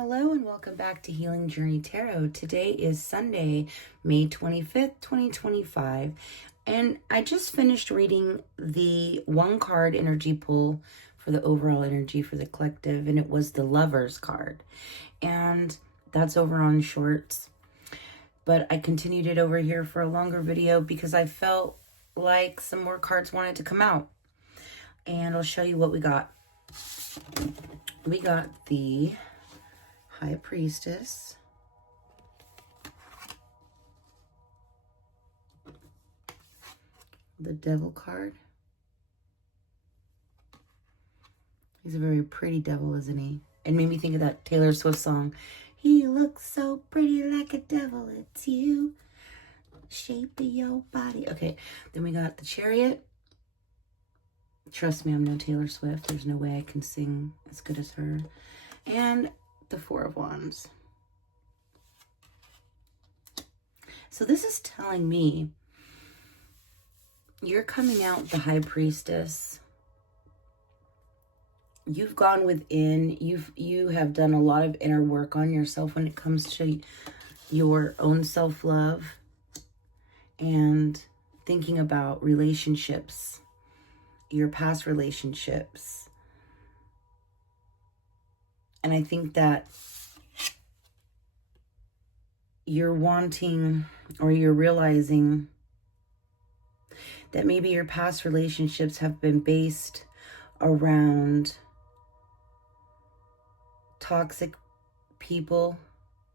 Hello and welcome back to Healing Journey Tarot. Today is Sunday, May 25th, 2025, and I just finished reading the one card energy pull for the overall energy for the collective, and it was the Lovers card. And that's over on Shorts, but I continued it over here for a longer video because I felt like some more cards wanted to come out. And I'll show you what we got. We got the High Priestess, the Devil card. He's a very pretty devil, isn't he? It made me think of that Taylor Swift song. He looks so pretty like a devil, it's you. Shape of your body. Okay, then we got the Chariot. Trust me, I'm no Taylor Swift. There's no way I can sing as good as her. And the Four of Wands. So this is telling me you're coming out the High Priestess. You've gone within. You have done a lot of inner work on yourself when it comes to your own self-love and thinking about relationships, your past relationships. And I think that you're wanting, or you're realizing that maybe your past relationships have been based around toxic people,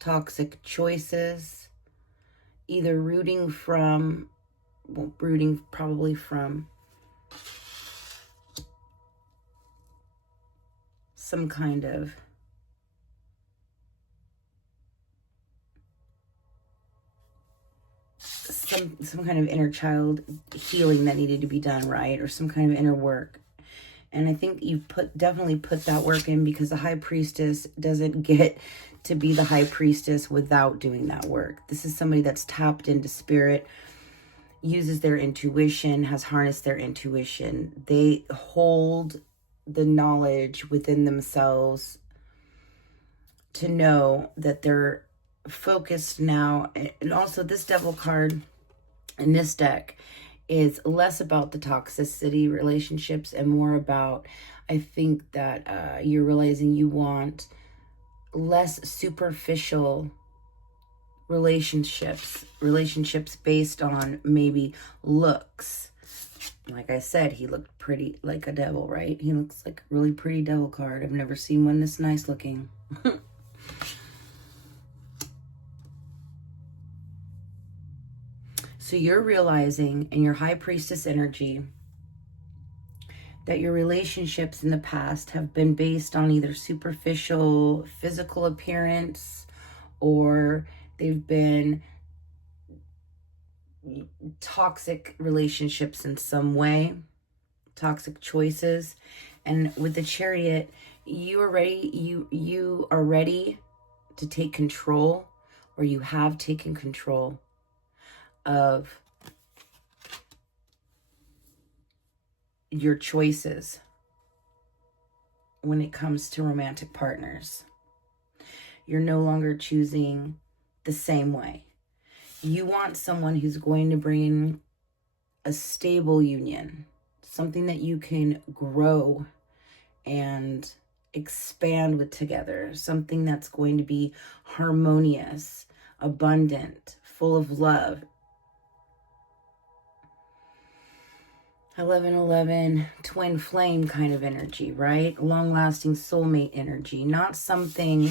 toxic choices, either rooting probably from some kind of some kind of inner child healing that needed to be done, right? Or some kind of inner work. And I think you've definitely put that work in, because the High Priestess doesn't get to be the High Priestess without doing that work. This is somebody that's tapped into spirit, uses their intuition, has harnessed their intuition. They hold the knowledge within themselves to know that they're focused now. And also this Devil card in this deck is less about the toxicity relationships and more about, I think that you're realizing you want less superficial relationships based on maybe looks. Like I said, he looked pretty like a devil, right? He looks like a really pretty devil card. I've never seen one this nice looking. So you're realizing in your High Priestess energy that your relationships in the past have been based on either superficial physical appearance, or they've been toxic relationships in some way, toxic choices. And with the Chariot, you are ready to take control, or you have taken control of your choices when it comes to romantic partners. You're no longer choosing the same way. You want someone who's going to bring a stable union, something that you can grow and expand with together, something that's going to be harmonious, abundant, full of love. 1111, twin flame kind of energy, right? Long-lasting soulmate energy, not something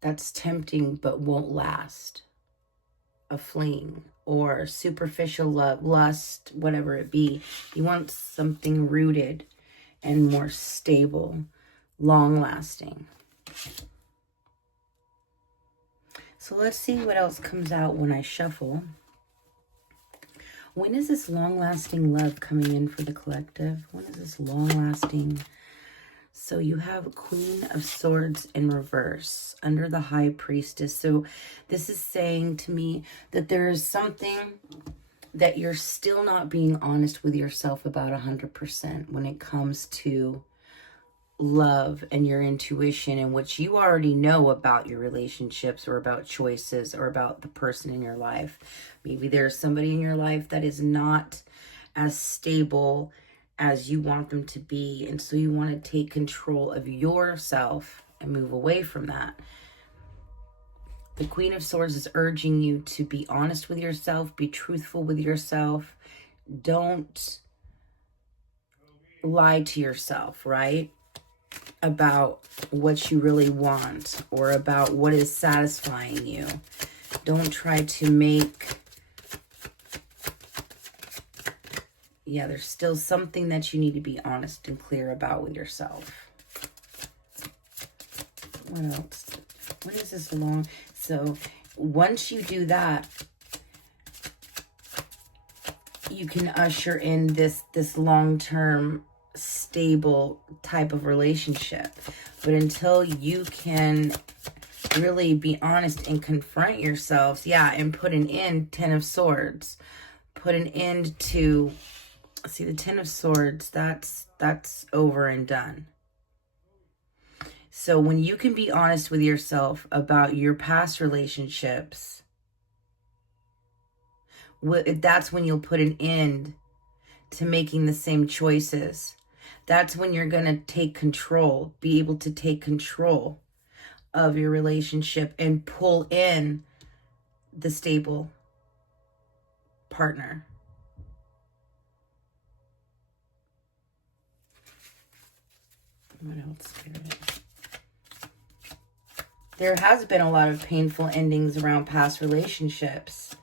that's tempting but won't last. A fling or superficial love, lust, whatever it be. You want something rooted and more stable, long-lasting. So let's see what else comes out when I shuffle. When is this long-lasting love coming in for the collective? When is this long-lasting? So you have Queen of Swords in reverse under the High Priestess. So this is saying to me that there is something that you're still not being honest with yourself about 100% when it comes to love and your intuition and what you already know about your relationships or about choices or about the person in your life. Maybe there's somebody in your life that is not as stable as you want them to be, and so you want to take control of yourself and move away from that. The Queen of Swords is urging you to be honest with yourself, be truthful with yourself. Don't lie to yourself, right? About what you really want or about what is satisfying you. Don't try to make... Yeah, there's still something that you need to be honest and clear about with yourself. What else? What is this long? So once you do that, you can usher in this long-term stable type of relationship. But until you can really be honest and confront yourselves, yeah, and put an end, Ten of Swords, put an end to, see, the Ten of Swords, that's over and done. So when you can be honest with yourself about your past relationships, that's when you'll put an end to making the same choices. That's when you're going to take control, be able to take control of your relationship and pull in the stable partner. What else, Spirit? There has been a lot of painful endings around past relationships.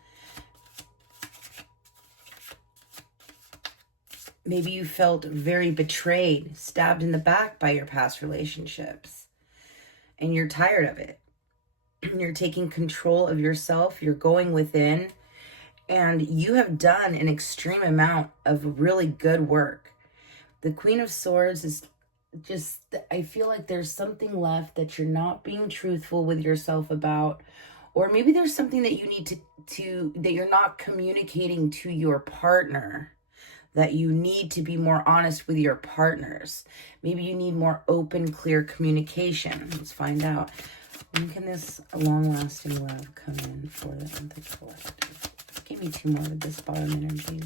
Maybe you felt very betrayed, stabbed in the back by your past relationships, and you're tired of it. You're taking control of yourself. You're going within, and you have done an extreme amount of really good work. The Queen of Swords is just, I feel like there's something left that you're not being truthful with yourself about, or maybe there's something that you need to that you're not communicating to your partner, that you need to be more honest with your partners. Maybe you need more open, clear communication. Let's find out. When can this long-lasting love come in for the collective? Give me two more of this bottom energy.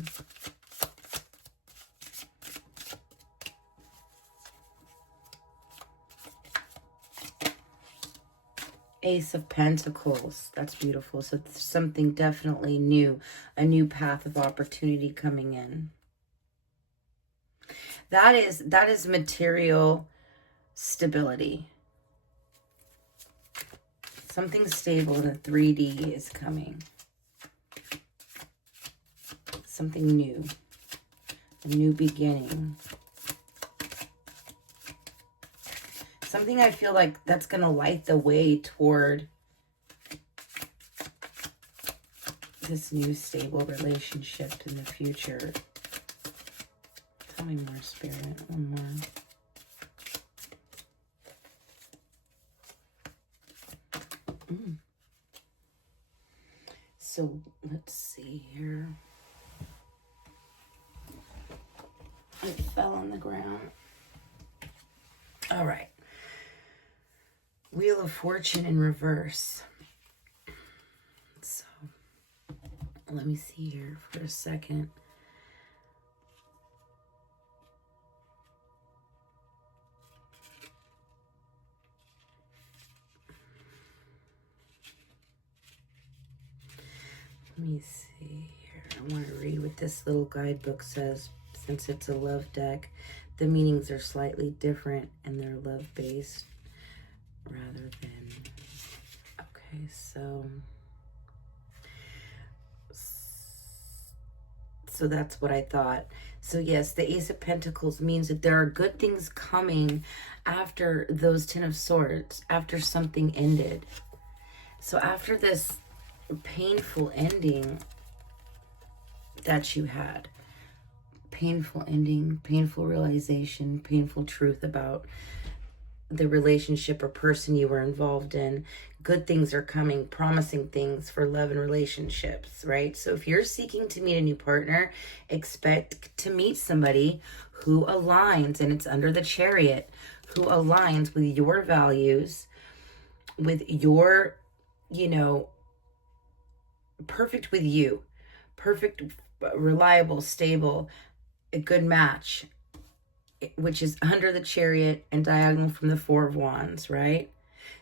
Ace of Pentacles. That's beautiful. So something definitely new. A new path of opportunity coming in. That is material stability. Something stable in the 3D is coming. Something new. A new beginning. Something I feel like that's going to light the way toward this new stable relationship in the future. Tell me more, Spirit. One more. So let's see here. It fell on the ground. All right. Wheel of Fortune in reverse. So let me see here for a second. Let me see here. I want to read what this little guidebook says. Since it's a love deck, the meanings are slightly different and they're love-based rather than... Okay, so that's what I thought. So yes, the Ace of Pentacles means that there are good things coming after those Ten of Swords, after something ended. So after this painful ending that you had, painful ending, painful realization, painful truth about the relationship or person you were involved in, good things are coming, promising things for love and relationships, right? So if you're seeking to meet a new partner, expect to meet somebody who aligns, and it's under the Chariot, who aligns with your values, with your, you know, perfect with you, perfect, reliable, stable, a good match, which is under the Chariot and diagonal from the Four of Wands, right?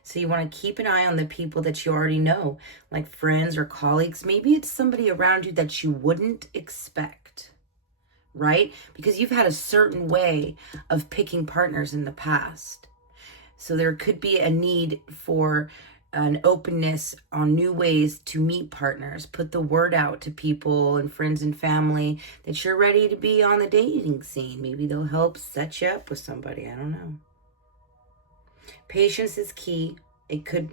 So you want to keep an eye on the people that you already know, like friends or colleagues. Maybe it's somebody around you that you wouldn't expect, right? Because you've had a certain way of picking partners in the past. So there could be a need for an openness on new ways to meet partners. Put the word out to people and friends and family that you're ready to be on the dating scene. Maybe they'll help set you up with somebody. I don't know. Patience is key. It could,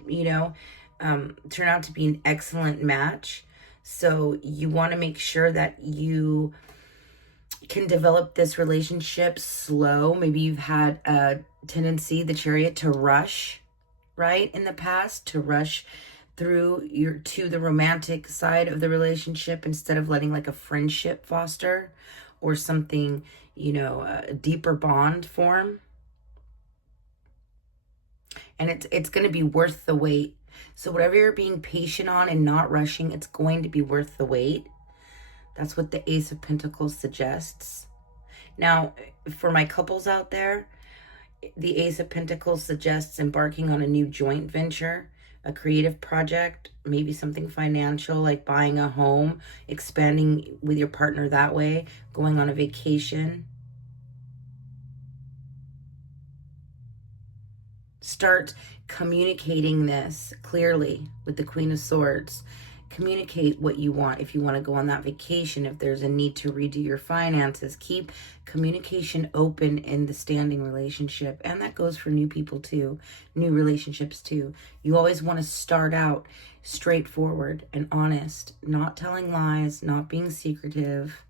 turn out to be an excellent match. So you want to make sure that you can develop this relationship slow. Maybe you've had a tendency, the Chariot, to rush, right? In the past, to rush through to the romantic side of the relationship instead of letting like a friendship foster or something, a deeper bond form. And it's going to be worth the wait. So whatever you're being patient on and not rushing, it's going to be worth the wait. That's what the Ace of Pentacles suggests. Now, for my couples out there, the Ace of Pentacles suggests embarking on a new joint venture, a creative project, maybe something financial like buying a home, expanding with your partner that way, going on a vacation. Start communicating this clearly with the Queen of Swords. Communicate what you want. If you want to go on that vacation, if there's a need to redo your finances, keep communication open in the standing relationship. And that goes for new people too, new relationships too. You always want to start out straightforward and honest, not telling lies, not being secretive.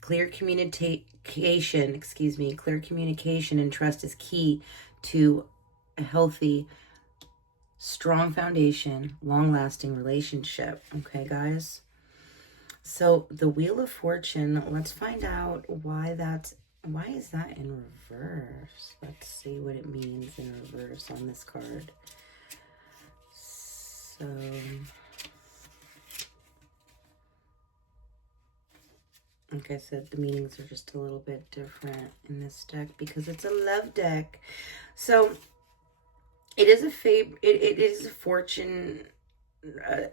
Clear communication and trust is key to a healthy, strong foundation, long-lasting relationship. Okay, guys? So the Wheel of Fortune, let's find out why is that in reverse? Let's see what it means in reverse on this card. So like I said, the meanings are just a little bit different in this deck because it's a love deck. So it is it is a fortune.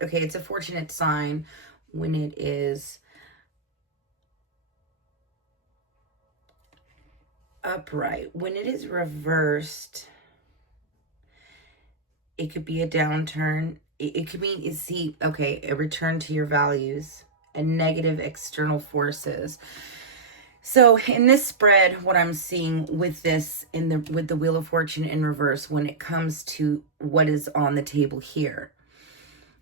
Okay, it's a fortunate sign when it is upright. When it is reversed, it could be a downturn. It could mean, a return to your values and negative external forces. So in this spread, what I'm seeing with this with the Wheel of Fortune in reverse, when it comes to what is on the table here,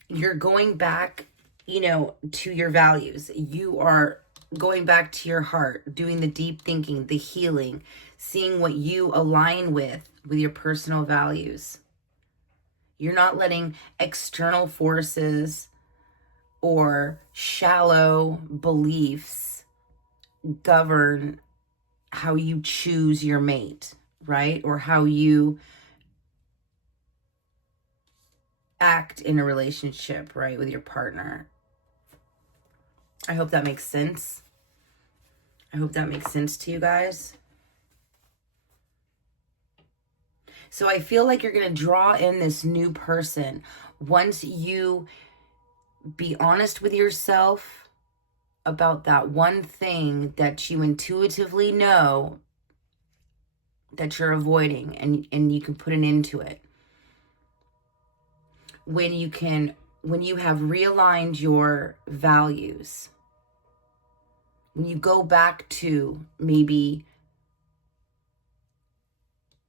you're going back, to your values. You are going back to your heart, doing the deep thinking, the healing, seeing what you align with your personal values. You're not letting external forces or shallow beliefs govern how you choose your mate, right? Or how you act in a relationship, right, with your partner. I hope that makes sense. I hope that makes sense to you guys. So I feel like you're going to draw in this new person once you be honest with yourself about that one thing that you intuitively know that you're avoiding, and you can put an end to it. When you have realigned your values, when you go back to maybe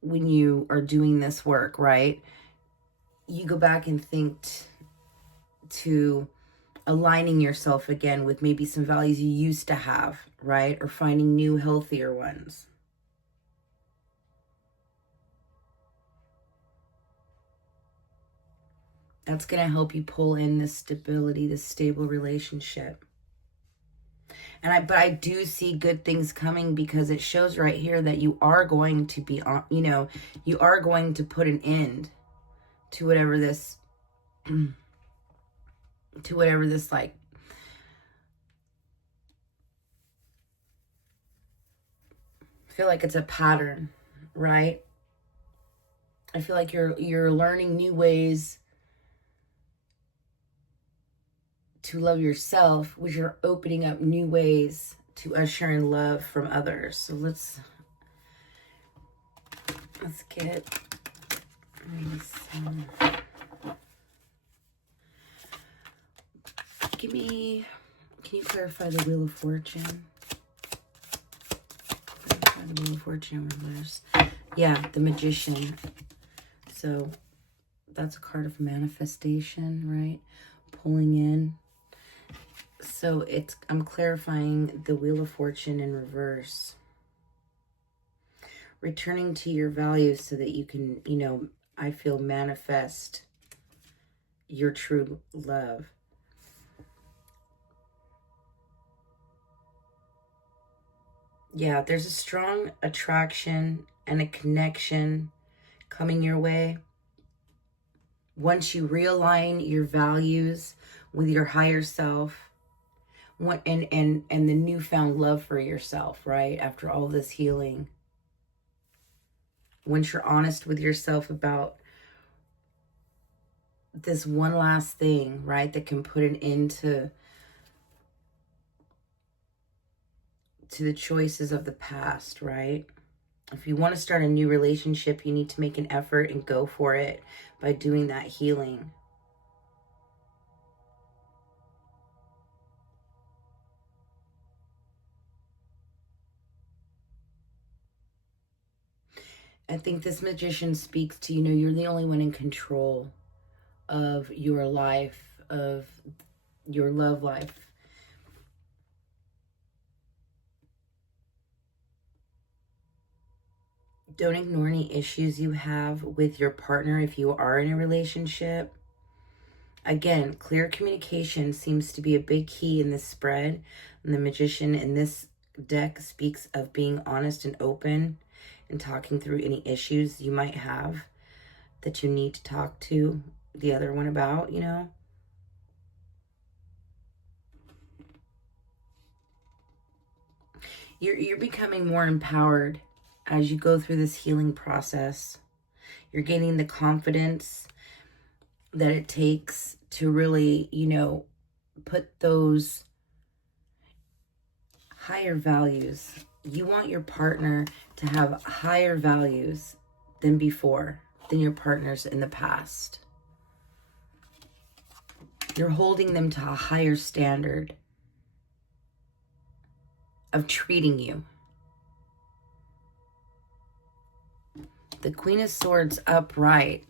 when you are doing this work, right? You go back and think to aligning yourself again with maybe some values you used to have, right? Or finding new, healthier ones. That's going to help you pull in this stability, this stable relationship. But I do see good things coming, because it shows right here that you are going to be on, you are going to put an end to whatever this, like, I feel like it's a pattern, right? I feel like you're learning new ways to love yourself, which are opening up new ways to usher in love from others. So let's get some. Can you clarify the Wheel of Fortune? Clarify the Wheel of Fortune in reverse. Yeah, the Magician. So that's a card of manifestation, right? Pulling in. So I'm clarifying the Wheel of Fortune in reverse. Returning to your values so that you can, I feel, manifest your true love. Yeah, there's a strong attraction and a connection coming your way. Once you realign your values with your higher self, and the newfound love for yourself, right? After all this healing. Once you're honest with yourself about this one last thing, right, that can put an end to the choices of the past, right? If you want to start a new relationship, you need to make an effort and go for it by doing that healing. I think this Magician speaks to, you're the only one in control of your life, of your love life. Don't ignore any issues you have with your partner if you are in a relationship. Again, clear communication seems to be a big key in this spread. And the Magician in this deck speaks of being honest and open and talking through any issues you might have that you need to talk to the other one about, You're becoming more empowered as you go through this healing process. You're gaining the confidence that it takes to really, put those higher values. You want your partner to have higher values than before, than your partners in the past. You're holding them to a higher standard of treating you. The Queen of Swords upright,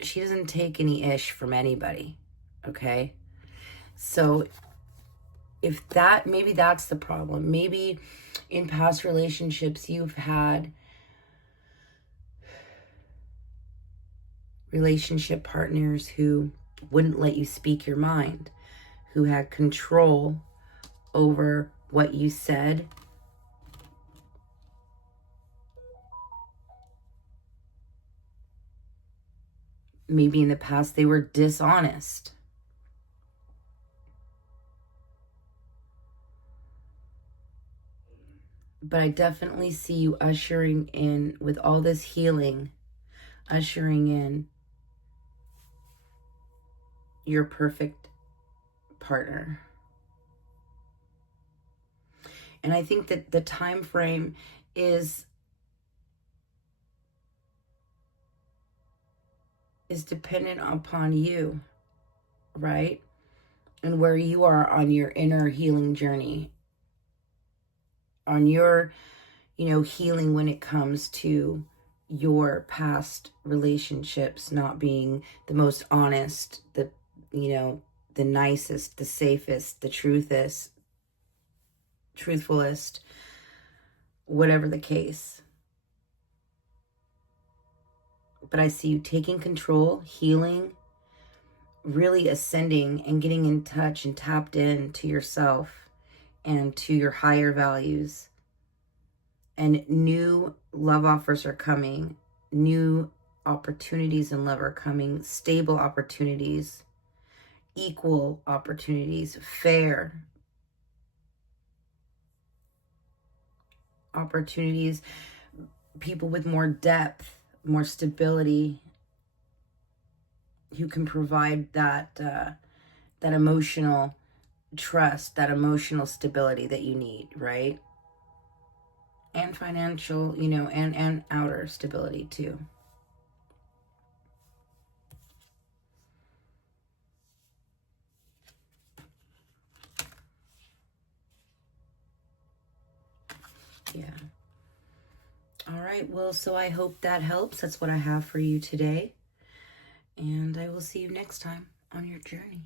she doesn't take any ish from anybody, okay? So maybe that's the problem. Maybe in past relationships you've had relationship partners who wouldn't let you speak your mind, who had control over what you said. Maybe in the past they were dishonest. But I definitely see you ushering in, with all this healing, ushering in your perfect partner. And I think that the time frame is dependent upon you, right? And where you are on your inner healing journey, on your, healing when it comes to your past relationships not being the most honest, the nicest, the safest, the truthfulest, whatever the case. But I see you taking control, healing, really ascending and getting in touch and tapped in to yourself and to your higher values. And new love offers are coming. New opportunities in love are coming. Stable opportunities. Equal opportunities. Fair opportunities. People with more depth, more stability, who can provide that that emotional trust, that emotional stability that you need, right? And financial, you know, and outer stability too. Yeah. All right, well, so I hope that helps. That's what I have for you today. And I will see you next time on your journey.